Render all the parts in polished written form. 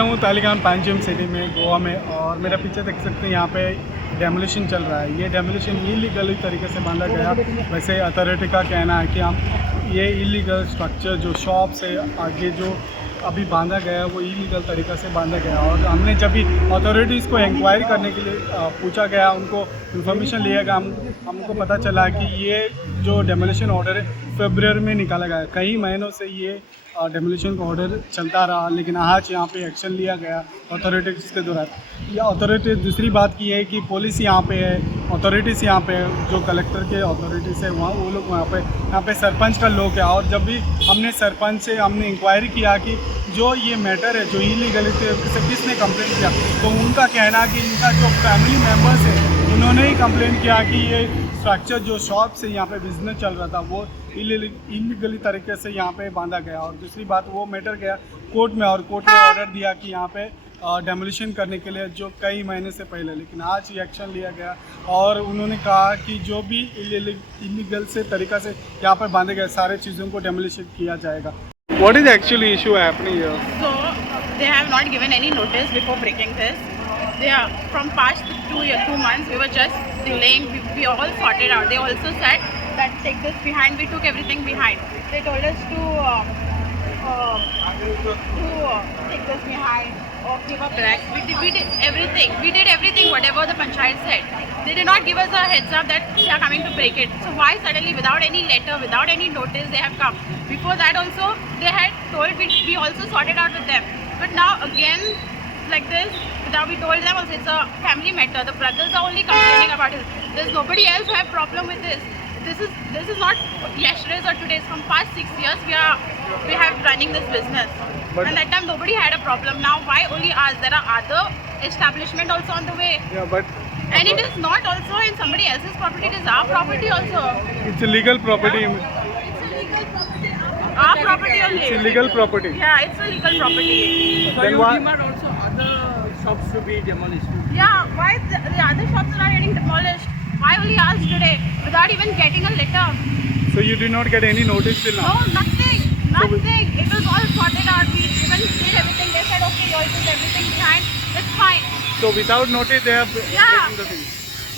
हूँ तालिगान पांजिम सिटी में, गोवा में, और मेरा पीछे देख सकते हैं यहाँ पे डेमोलिशन चल रहा है। ये डेमोलिशन इलीगल तरीके से बांधा गया। वैसे अथॉरिटी का कहना है कि हम ये इलीगल स्ट्रक्चर जो शॉप से आगे जो अभी बांधा गया है वो इलीगल तरीक़े से बांधा गया। और हमने जब भी अथॉरिटीज़ को इंक्वायरी करने के लिए पूछा गया, उनको इन्फॉर्मेशन लिया गया, हमको पता चला कि ये जो डेमोलिशन ऑर्डर है फरवरी में निकाला गया। कई महीनों से ये डेमोलिशन का ऑर्डर चलता रहा, लेकिन आज यहाँ पे एक्शन लिया गया अथॉरिटीज़ के द्वारा। या अथॉरिटी दूसरी बात की है कि पुलिस यहाँ पे है, अथॉरिटीज़ यहाँ पे है, जो कलेक्टर के अथॉरिटीज़ है वहाँ वो लोग यहाँ पे सरपंच का लोग है। और जब भी हमने सरपंच से हमने इंक्वायरी किया कि जो ये मैटर है जो इलीगल से किसने कंप्लेंट किया, तो उनका कहना कि इनका जो फैमिली मेम्बर्स है उन्होंने ही कंप्लेंट किया कि ये स्ट्रक्चर जो शॉप से यहाँ पे बिजनेस चल रहा था वो इलीगली तरीके से यहाँ पे बांधा गया। और दूसरी बात वो मैटर गया कोर्ट में, और कोर्ट ने ऑर्डर दिया कि यहाँ पे डेमोलिशन करने के लिए, जो कई महीने से पहले, लेकिन आज ये एक्शन लिया गया। और उन्होंने कहा कि जो भी इलीगल से तरीक़ा से यहाँ पर बांधे गए सारे चीज़ों को डेमोलिशन किया जाएगा। What is the actual issue happening here? So they have not given any notice before breaking this. They are from past 2 months we were just delaying. We all sorted out. They also said that take this behind. We took everything behind. They told us to take this behind or give up back. We did everything. We did everything whatever the panchayat said. They did not give us a heads up that they are coming to break it. So why suddenly, without any letter, without any notice, they have come? Before that also, they had told we also sorted out with them. But now again, like this, without we told them also, it's a family matter. The brothers are only complaining about it. There's nobody else who have problem with this. This is not yesterday's or today's. From past 6 years, we have running this business. But and that time nobody had a problem. Now why only us? There are other establishment also on the way. Yeah, but and it is not also in somebody else's property. It is our property also. It's a legal property. Our property only. It's illegal property. Yeah, it's a legal property. So then you why demand also other shops to be demolished? Yeah, why the other shops are not getting demolished? Why only us today without even getting a letter? So you did not get any notice till now? No, nothing. Nothing. It was all sorted out. We even did everything. They said, okay, you all did everything behind. It's fine. So without notice they are Yeah. breaking the thing.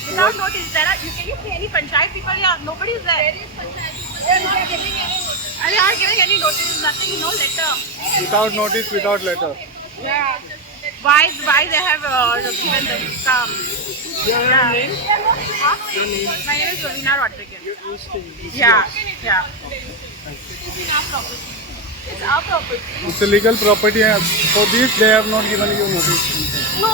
Without notice, can you see any panchayat people here? Nobody is there. There is panchayat people. They are not giving any notice. They are giving any notice. Nothing. No letter. Without notice, without letter. Yeah. Why they have given this? Your name? Huh? Your name? My name is Ravina Rodriguez. You stay. Yeah. Yeah. It's our property. It's a legal property. For this they have not given you notice. No,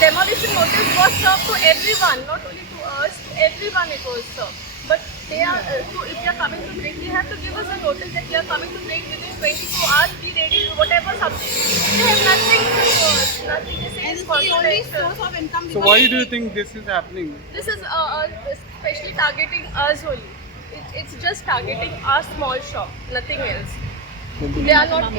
demolition notice was served to everyone, not only to us, to everyone it was served. But they are, if they are coming to break, they have to give us a notice that they are coming to break within 24 hours, be ready, whatever something. They have nothing to do us, nothing. They say it's confidential. Source of income. So why do you think this is happening? This is especially targeting us only. It's just targeting our small shop, nothing else. They are not.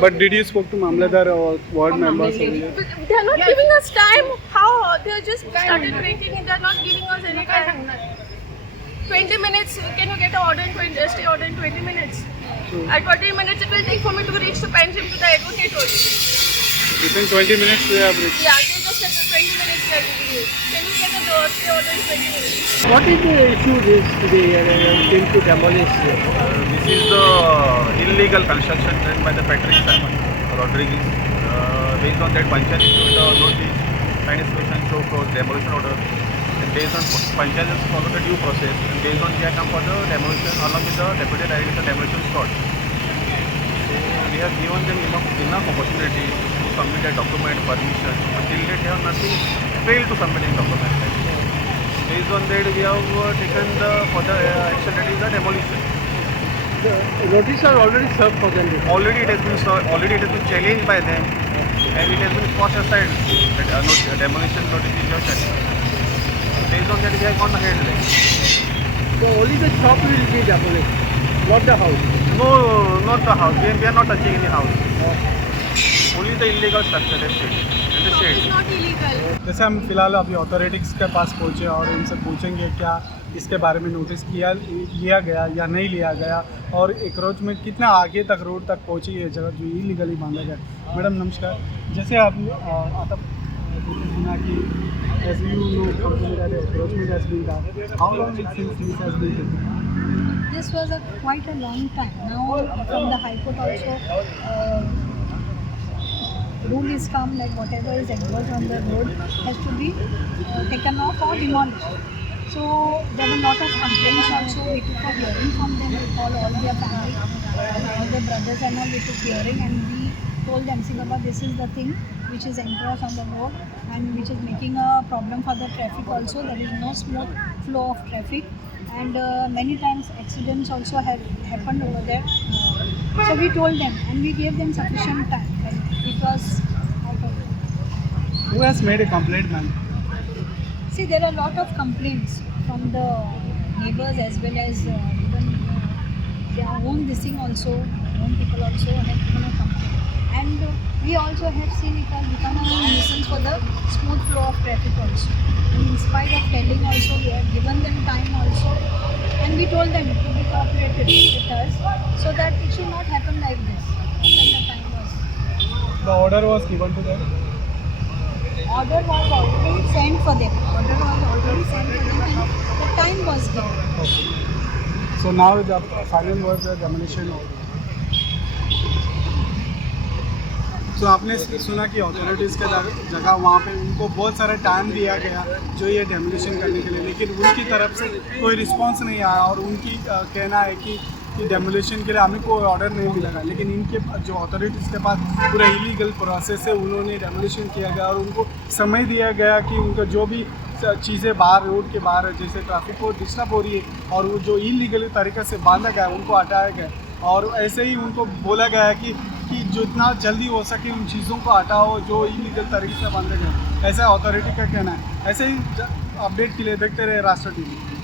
But did you spoke to Mamladar or ward members over here? They are not giving us time. How? They are just started breaking it. They are not giving us any time. 20 minutes. Can you get an order in 20? Stay order in 20 minutes. At 20 minutes it will take for me to reach the pension to the advocate only. Within 20 minutes they are breaking. Yeah, they just said the 20 minutes they are giving you. Can you get a stay order in 20 minutes? What is the issue this today came to demolish? This is the illegal construction done by the Patrick Simon Rodriguez. Based on that, Panchayat issued a notice, satisfaction show cause demolition order. And based on Panchayat has followed the due process. And based on they come for the demolition along with the deputy director demolition squad. So we have given them enough opportunity to submit a document, permission. Until date they have nothing, failed to submit a document. Based on that, we have taken the further action, that is the demolition. The notice are already served for them. Already it has been challenged by them, and it has been pushed aside. That demolition notice is just based on that we have gone ahead. So only the shop will be demolished, not the house. No, not the house. We are not touching any house. Only the illegal structure is in the shade. It's not illegal. जैसे हम फिलहाल अभी authorities के पास पहुँचे और उनसे पूछेंगे क्या इसके बारे में नोटिस लिया गया या नहीं लिया गया, और एंक्रोचमेंट कितना आगे तक रोड तक पहुंची ये जगह जो इलीगली बांधा गया। मैडम नमस्कार, जैसे आप सुना कि as you know company that encroachment has been done, how long since this has been taken? This was quite a long time. Now from the High Court also rule is come like whatever is encroached on the road has to be taken off or demolished. So there were a lot of complaints also. We took a hearing from them. We called all their family, all their brothers and all. We took hearing and we told them, see Baba, this is the thing which is encroached on the road and which is making a problem for the traffic also. There is no smooth flow of traffic and many times accidents also have happened over there. So we told them and we gave them sufficient time. Like it was out of it. Who has made a complaint, ma'am? See, there are a lot of complaints from the neighbors as well as even their own this thing also, own people also have given a complaint. And we also have seen it has become a nuisance for the smooth flow of traffic also. And in spite of telling also, we have given them time also. And we told them to be cooperative with us so that it should not happen like this. When the time was. The order was given to them. Order was already sent for them. Order was already sent for them and the time was given. Okay. So now the final was the demolition order. तो आपने सुना कि authorities के जगह वहाँ पे उनको बहुत सारा टाइम दिया गया जो ये डेमोलिशन करने के लिए, लेकिन उनकी तरफ से कोई रिस्पांस नहीं आया और उनकी कहना है कि डेमोलिशन के लिए हमें कोई ऑर्डर नहीं मिला, लेकिन इनके जो अथॉरिटीज़ के पास पूरा इलीगल प्रोसेस है, उन्होंने डेमोलिशन किया गया और उनको समय दिया गया कि उनका जो भी चीज़ें बाहर रोड के बाहर है, जैसे ट्रैफिक को डिस्टर्ब हो रही है और वो जो इलीगल तरीके से बांधा गया उनको हटाया गया, और ऐसे ही उनको बोला गया है कि जितना जल्दी हो सके उन चीज़ों को हटाओ जो इलीगल तरीके से बांधे गए। ऐसा अथॉरिटी का कहना है। ऐसे ही अपडेट के लिए देखते रहे राष्ट्र टीवी।